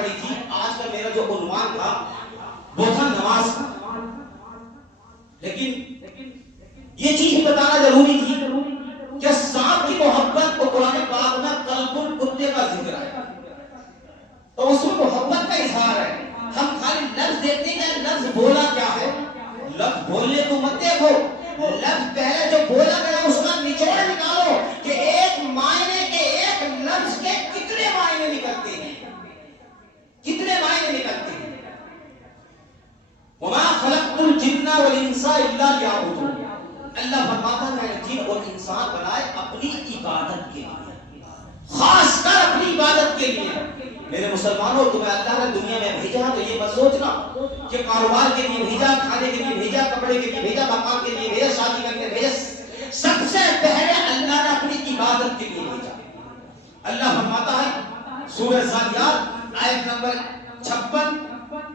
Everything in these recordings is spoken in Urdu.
پڑھی تھی. آج کا میرا جو عنوان تھا وہ تھا نماز کا. لیکن یہ چیز بتانا ضروری تھی کہ سانپ کی محبت کو قرآن پاک میں قلب الکتے کا ذکر ہے تو اس میں محبت کا اظہار ہے. ہم خالی لفظ دیکھتے ہیں کہ لفظ بولا کیا ہے. لفظ بولنے کو مت دیکھو, لفظ پہلے جو بولا گیا اس کا نچوڑ نکالو کہ ایک معنی کے ایک لفظ کے کتنے معنی نکلتے ہیں, کتنے معنی نکلتے ہیں. وما خلقت الجن والانس الا ليعبدون. اللہ فرماتا ہے میں نے جن اور انسان بنائے اپنی عبادت کے لیے, خاص کر اپنی عبادت کے لیے. میرے مسلمانوں, تمہیں اللہ نے دنیا میں بھیجا تو یہ مت سوچنا کہ کاروبار کے لیے بھیجا, کھانے کے لیے بھیجا, کپڑے کے لیے بھیجا, مکان کے لیے بھیجا, شادی کرنے بھیجا. سب سے پہلے اللہ نے اپنی عبادت کے لیے بھیجا. اللہ فرماتا ہے سورہ ذاریات آیت نمبر 56,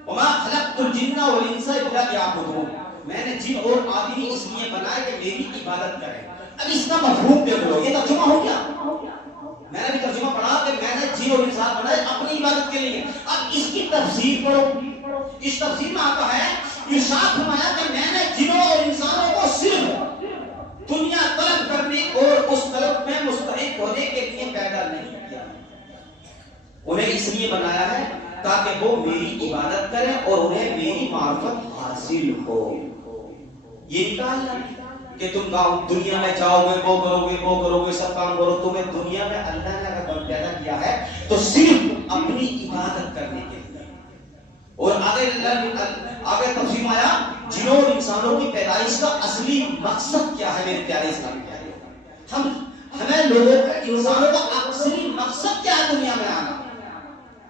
وما خلقت الجن والانس الا ليعبدون. میں نے جن اور آدمی اس لیے بنائے کہ میری عبادت کریں. اب اس کا مفہوم دیکھو, یہ ترجمہ ہو گیا. میں نے بھی ترجمہ پڑھا کہ میں نے جن اور انسان بنائے اپنی عبادت کے لیے. اب اس کی تفسیر پڑھو. اس تفسیر میں آتا ہے ارشاد فرمایا کہ میں نے جنوں اور انسانوں کو صرف دنیا طلب کرنے اور اس طلب میں مستحق ہونے کے لیے پیدا نہیں کیا. انہیں اس لیے بنایا ہے تاکہ وہ میری عبادت کریں اور انہیں میری معرفت حاصل ہو. یہ نکالنا کہ تم دنیا میں جاؤ گے, وہ کرو گے, سب کام کرو. تمہیں دنیا میں اللہ نے اگر پیدا کیا ہے تو صرف اپنی عبادت کرنے کے لیے. اور آگے تفسیر میں آیا جنوں اور انسانوں کی پیدائش کا اصلی مقصد کیا ہے. میرے پیارے اسلام پیارے, ہمیں لوگوں کا, انسانوں کا اصلی مقصد کیا ہے دنیا میں آنا.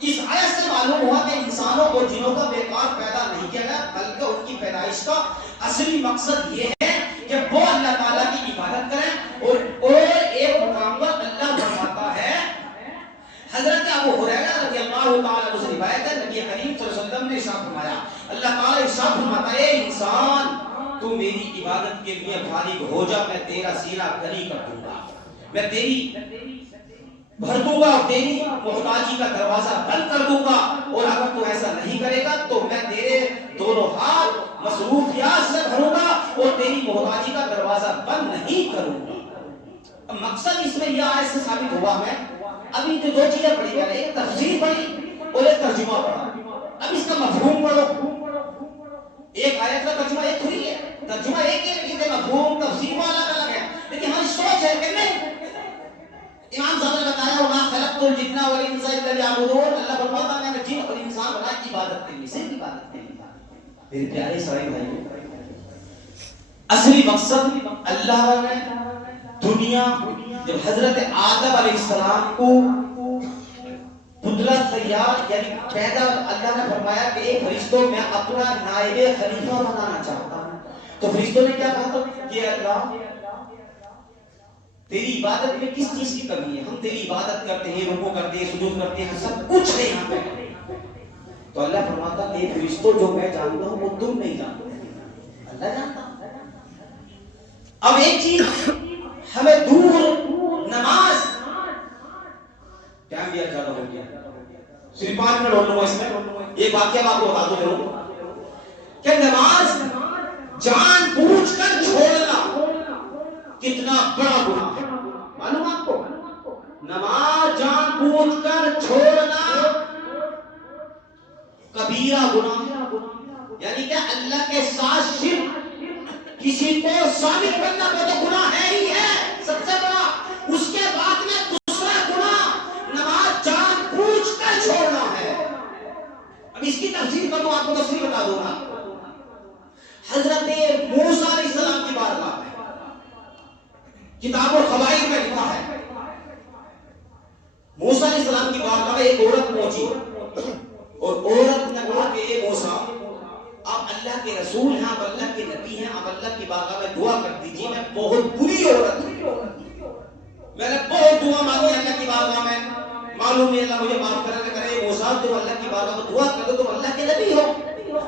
اس آیت سے معلوم ہوا کہ انسانوں اور جنوں کا بیکار پیدا نہیں کیا گیا, بلکہ ان کی پیدائش کا اصلی مقصد یہ ہے کہ وہ اللہ تعالیٰ کی عبادت کریں. اور ایک مقام پر اللہ فرماتا ہے, حضرت ابو ہریرہ رضی اللہ تعالیٰ عنہ سے روایت ہے, نبی کریم صلی اللہ علیہ وسلم نے ارشاد فرمایا, اللہ تعالیٰ ارشاد فرماتا ہے اے انسان تو میری عبادت کے لیے فارغ ہو جا, میں تیرا سینہ کھلی کر دوں گا, میں تیری بھر دوں گا, تیری محتاجی کا دروازہ بند کر دوں گا. اور اگر تو ایسا نہیں کرے گا تو میں تیرے دونوں ہاتھ مصروفیات سے بھروں گا اور تیری محتاجی کا دروازہ بند نہیں کروں گا. اب مقصد اس میں یہ آیت سے ثابت ہوا ہے. ابھی جو دو چیزیں پڑھی گئی, ایک تفسیر پڑھی اور ایک ترجمہ پڑھا. اب اس کا مفہوم پڑھو. ایک آیت کا ترجمہ ایک ہوئی ہے, ترجمہ ایک ہے لیکن مفہوم تفسیر والا الگ ہے. لیکن ہماری سوچ ہے کہ نہیں, امام صاحب نے بتایا وما خلقت الجن والانس الا ليعبدون. اللہ فرماتا ہے میں نے جن اور انسان بنائے عبادت کے لیے, صرف عبادت کے لیے. میرے پیارے سارے بھائیوں, اصلی مقصد اللہ نے دنیا جب حضرت آدم علیہ السلام کو قدرت تیار یعنی پیدا, اللہ نے فرمایا کہ اے فرشتوں میں اپنا نائب خلیفہ بنانا چاہتا ہوں. تو فرشتوں نے کیا کہا کہ اللہ تیری عبادت میں کس چیز کی کمی ہے, ہم تیری عبادت کرتے ہیں, رکوع کرتے ہیں, سجود کرتے ہیں, سب کچھ ہے یہاں پہ. تو اللہ فرماتا ہے فرشتوں جو میں جانتا ہوں وہ تم نہیں جانتے, اللہ جانتا. اب ایک چیز ہمیں دور نماز, ٹائم بھی زیادہ ہو گیا, صرف 5 منٹ اور لوں اس میں. ایک واقعہ میں آپ کو بتا دوں ضرور کہ نماز جان بوجھ کر چھوڑنا کتنا بڑا گناہ ہے. معلوم آپ کو, نماز جان بوجھ کر چھوڑنا کبیرہ گناہ, یعنی کہ اللہ کے ساتھ شرک کسی کو شامل کرنا وہ تو گناہ ہے ہی ہے سب سے بڑا. اس کے بعد میں دوسرا گناہ نماز جان بوجھ کر چھوڑنا ہے. اب اس کی تفسیر کروں, آپ کو تفسیر بتا دوں گا. حضرت موسیٰ علیہ السلام کی بارگاہ میں کتاب الخبائر میں لکھا ہے, موسیٰ علیہ السلام کی بارگاہ میں ایک عورت پہنچی اور عورت نے کہا کہ اے موسیٰ آپ اللہ کے رسول ہیں, آپ اللہ کے نبی ہیں, آپ اللہ کی بارگاہ میں دعا کر دیجیے, میں بہت بری عورت ہوں, میں نے بہت دعا مانگی اللہ کی بارگاہ میں, معلوم نہیں اللہ مجھے معاف کرے. موسیٰ تم اللہ کی بارگاہ میں دعا کر دو, تم اللہ کے نبی ہو,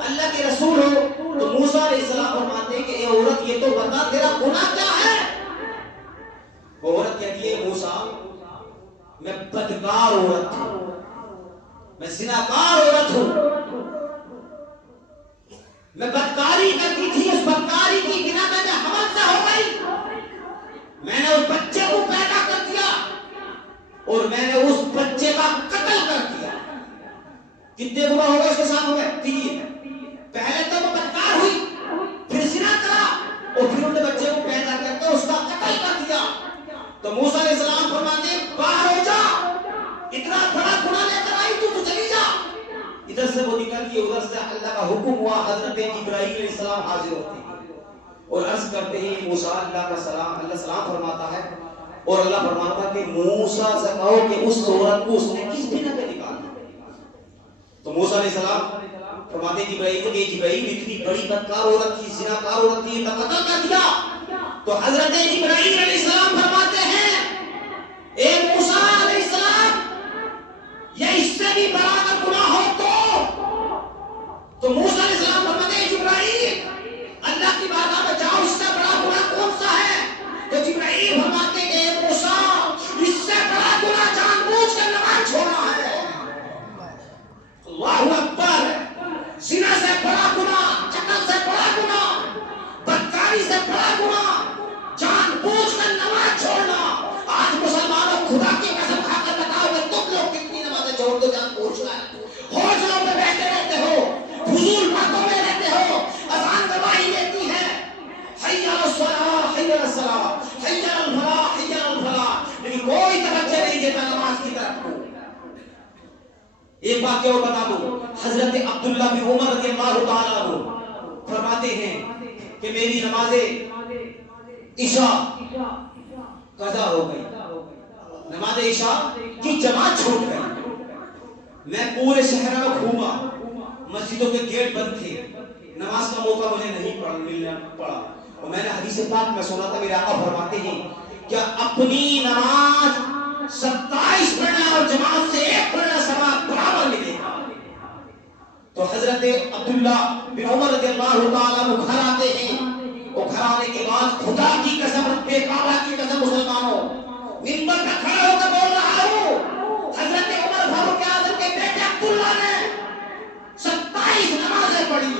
اللہ کے رسول ہو. تو موسیٰ علیہ السلام فرماتے ہیں کہ اے عورت یہ تو بتا تیرا گناہ کیا ہے. وہ عورت کہتی ہے موسیٰ میں بدکار عورت تھی, میں زناکار عورت ہوں، میں بدکاری کرتی تھی، اس بدکاری کی بنا میں حمل سے ہو گئی، میں نے اس بچے کو پیدا کر دیا اور میں نے اس بچے کا قتل کر دیا۔ کتنے گناہ ہو گئے اس کے ساتھ ہوئے؟ تین۔ پہلے تو وہ بدکار ہوئی، پھر زنا کرا اور پھر انہوں نے بچے کو پیدا کر کے اس کا قتل کر دیا۔ تو موسیٰ علیہ السلام فرماتے ہیں باہر ہو جا، اتنا بڑا گناہ لے کر آئی تو چلی جا۔ ادھر سے وہ نکل کے ادھر سے اللہ کا حکم ہوا، حضرت جبرائیل علیہ السلام حاضر ہوتے ہیں اور عرض کرتے ہیں موسیٰ اللہ کا سلام، اللہ سلام فرماتا ہے اور اللہ فرماتا ہے کہ موسیٰ سے کہو کہ اس عورت کو اس نے کس بنا پہ نکالا؟ تو موسیٰ علیہ السلام فرماتے ہیں جبرائیل کہ جبرائیل اتنی بڑی بدکار عورت تھی، زناکار عورت تھی، تو قتل کر دیا۔ تو حضرت جبرائیل علیہ السلام فرماتے ہیں اے موسیٰ علیہ السلام، یہ اس سے بھی بڑا اگر گناہ ہو تو موسیٰ علیہ السلام فرماتے ہیں جبرائیل اللہ کی بارگاہ میں جاؤ، اس سے بڑا گناہ کون سا ہے؟ تو جبرائیل فرماتے ہیں اے موسیٰ، اس سے بڑا گناہ جان بوجھ کر نماز چھوڑنا ہے۔ اللہ اکبر! زنا سے بڑا گناہ، قتل سے بڑا گناہ، بدکاری سے بڑا گناہ، جان بوجھ کر نماز چھوڑنا۔ آج مسلمانوں خدا کی قسم کھا کر بتاؤ کہ تم لوگ کتنی نمازیں چھوڑ دو جان بوجھ کر؟ ہوٹلوں میں بیٹھے رہتے ہو، فضول باتوں میں رہتے ہو، اذان گواہی دیتی ہے حی علی الصلاۃ، حی علی الصلاۃ، حی علی الفلاح، حی علی الفلاح، لیکن کوئی توجہ نہیں دیتا نماز کی طرف کو۔ ایک بات اور بتا دوں، حضرت عبداللہ بن عمر رضی اللہ تعالیٰ عنہ فرماتے ہیں کہ میری نماز عشاء قضا ہو گئی، نماز عشاء کی جماعت چھوٹ گئی، میں پورے شہر میں گھوما، مسجدوں کے گیٹ بند تھے، نماز کا موقع مجھے نہیں ملنا پڑا، اور میں نے حدیث پاک میں سنا تھا میرے آقا فرماتے ہیں کہ اپنی نماز 27 پڑھنا اور جماعت سے 1 پڑھنا ثواب برابر ملے گا۔ تو حضرت عبداللہ بن عمر رضی اللہ تعالیٰ عنہ گھر آتے ہیں، اور گھر آنے کے بعد خدا کی قسم، رب کعبہ کی قسم مسلمانوں، منبر پر کھڑا ہو کر بول رہا ہوں حضرت عمر فاروق اعظم کے بیٹے عبداللہ نے 27 نمازیں پڑھی،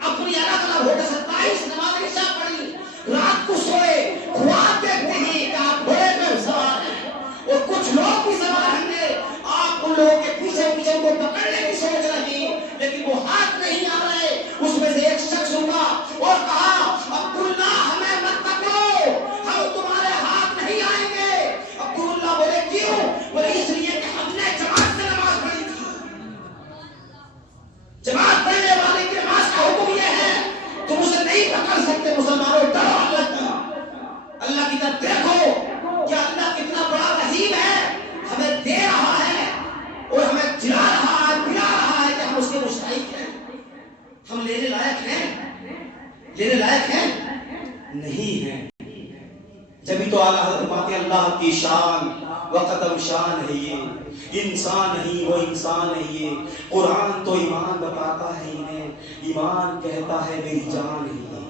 اپنی الگ الگ ہو کر 27 نمازیں عشاء پڑھی، رات کو سوئے، خواب دیکھتے ہیں کہ آپ گھوڑے پہ سوار ہیں اور کچھ لوگ بھی سوار ہوں گے، آپ ان لوگوں کے پیچھے پیچھے کو پکڑنے کی سوچ رہے ہیں، لیکن وہ ہاتھ نہیں آ رہے۔ اس میں سے ایک شخص ہوگا اور کہا عبداللہ ہمیں مت پکڑو، ہم تمہارے ہاتھ نہیں آئیں گے۔ عبداللہ بولے کیوں؟ بولے اس لیے کہ ہم نے جماعت سے نماز پڑھی تھی، جماعت پڑھنے والے کی نماز کا حکم یہ ہے، تم اسے نہیں پکڑ سکتے۔ مسلمانوں ڈرو اللہ کی، اللہ کی طرف دیکھو کہ اللہ کتنا بڑا رحیم ہے، ہمیں دے رہا ہے اور ہمیں جلا رہا ہے، پلا رہا ہے کہ ہم اس کے مستحق ہیں۔ ہم لینے لائق ہیں؟ لینے لائق ہیں؟ نہیں ہیں۔ جبھی تو اعلیٰ حضرت بات اللہ کی شان و قدم شان ہے، یہ انسان نہیں، وہ انسان ہے، یہ قرآن تو ایمان بتاتا ہے انہیں، ایمان کہتا ہے میری جان ہے۔